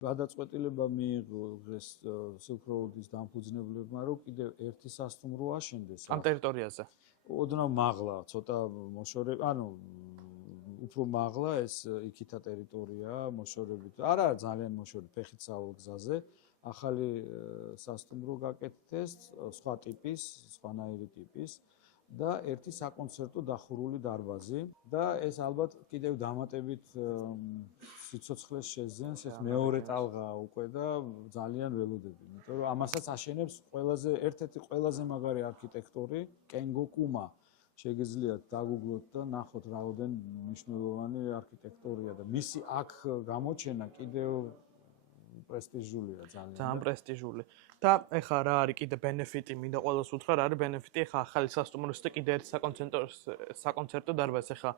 გადაწყვეტილება მიიღო დღეს Silk Road-ის დამფუძნებლებმა, რომ კიდევ ერთი სასტუმრო აშენდეს ამ ტერიტორიაზე. ოდნავ მაღლა, ცოტა მოშორებით, უფრო მაღლა ეს იქითა ტერიტორია მოშორებით. არა ძალიან მოშორებით, ფეხით სავალ გზაზე. ახალი სასტუმრო გაკეთდეს, სხვა ტიპის, სხვანაირი ტიპის და ერთი საკონცერტო დახურული დარბაზი და ეს ალბათ კიდევ დამატებით სიცოცხლეს შეძენს, ეს მეორე ტალღაა უკვე და ძალიან ველოდები, იმიტომ რომ ამასაც აშენებს ერთ-ერთი ყველაზე მაგარი არქიტექტორი კენგო კუმა. შეგიძლიათ დაგუგლოთ და ნახოთ რაოდენ მნიშვნელოვანი არქიტექტორია და მისი აქ გამოჩენა კიდევ პრესტიჟულია ძალიან. ძალიან პრესტიჟული. და ეხლა რა არის კიდე ბენეფიტი, მინდა ყველას უთხრა, რა არის ბენეფიტი ეხლა ახალი სასტუმროს და კიდე ერთ საკონცერტო დარბაზი. ეხლა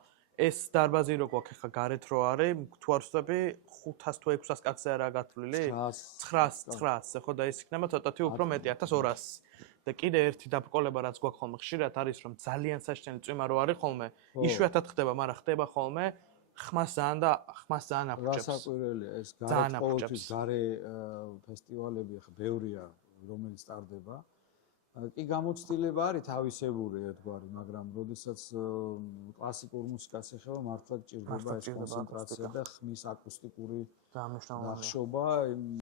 ეს დარბაზი რო გვაქვს ეხლა გარეთ რო არის, თუ არ ვსწრები 500 თუ 600 კაცზე არა გათვლილი? 900, ხო და ეს იქნება ცოტათი უფრო მეტი 1200. და კიდე ერთი დაბრკოლება რაც გვაქვს ხოლმე ხშირად არის რომ ძალიან საშინელი წვიმა რო არის ხოლმე, იშვიათად ხდება, მაგრამ ხდება ხოლმე. ხმას ძალიან აფუჭებს. რასაკვირველია ეს გარეთ ყოველთვის გარე ფესტივალები ხა ბევრია რომელიც ტარდება. კი გამოცდილება არის თავისებური ერთგვარი, მაგრამ როდესაც კლასიკურ მუსიკას ეხება მართლა ჭირდება ეს კონცენტრაცია და ხმის აკუსტიკური დანიშნულება. ნახშობა